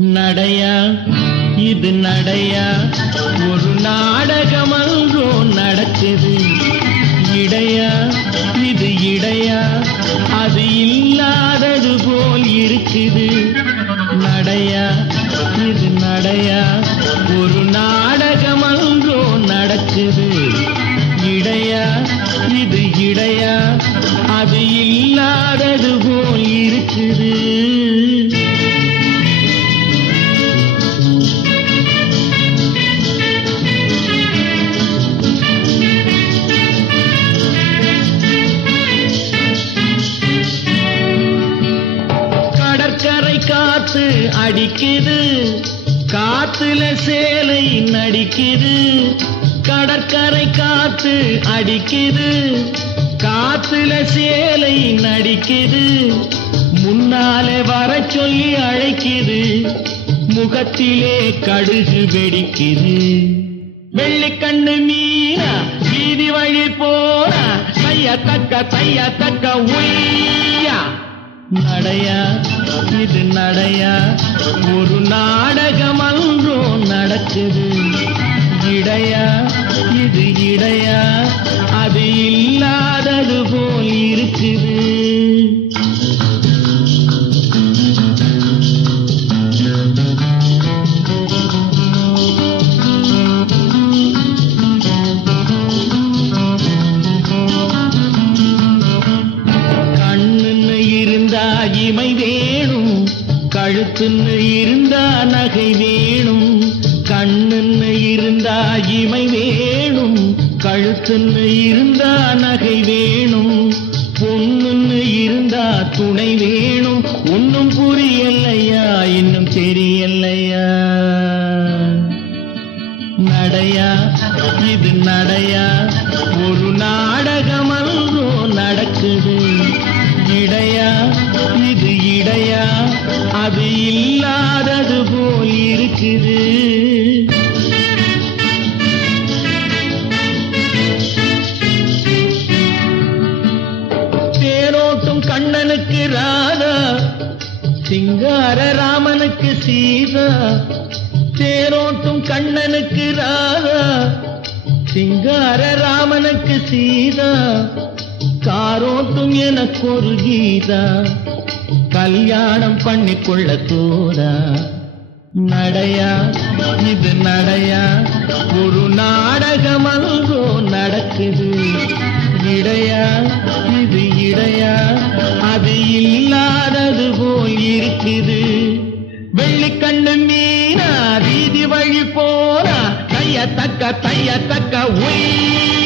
நடையா இது நடையா ஒரு நாடகமன்றோ நடக்குது. இடையா இது இடையா அது இல்லாதது போல் இருக்குது. நடையா இது நடையா ஒரு நாடகமன்றோ நடக்குது. இடையா இது இடையா அது இல்லாதது போல் இருக்குது. கடற்கரை காத்து அடிக்குது, காத்துல சேலை நடிக்குது. கடற்கரை காத்து அடிக்குது, காத்துல சேலை நடிக்குது. முன்னாலே வர சொல்லி அழைக்குது, முகத்திலே கடுகு வெடிக்குது. வெள்ளிக்கண்ணு மீனா வீதி வழி போனா தைய தக்க உய்யா. நடையா இது நடையா ஒரு நாடகமன்றோ நடக்குது. இடையா இது இடையா அது இல்லாதது போல் இருக்குது. கண்ணுன்னு இருந்தா இமை வேணும், கழுத்துன்னு இருந்தா நகை வேணும். கண்ணுன்னு இருந்தா இமை வேணும், கழுத்துன்னு இருந்தா நகை வேணும். பொண்ணுன்னு இருந்தா துணை வேணும். ஒன்னும் புரியலையா இன்னும் தெரியலையா. நடையா இது நடையா ஒரு நாடகமன்றோ நடக்குது. இடையா இது இடையா அது இல்லாதது போல் இருக்குது. தேரோட்டும் கண்ணனுக்கு ராதா, சிங்கார ராமனுக்கு சீதா. தேரோட்டும் கண்ணனுக்கு ராதா, சிங்கார ராமனுக்கு சீதா. காரோட்டும் எனக்கு ஒரு கீதா, கல்யாணம் பண்ணிக்கொள்ள தோதா. நடையா இது நடையா ஒரு நாடகமன்றோ நடக்குது. இடையா இது இடையா அது இல்லாதது போல் இருக்குது. வெள்ளிக்கண்ணு மீனா வீதி வழி போனா தைய தக்க உய்.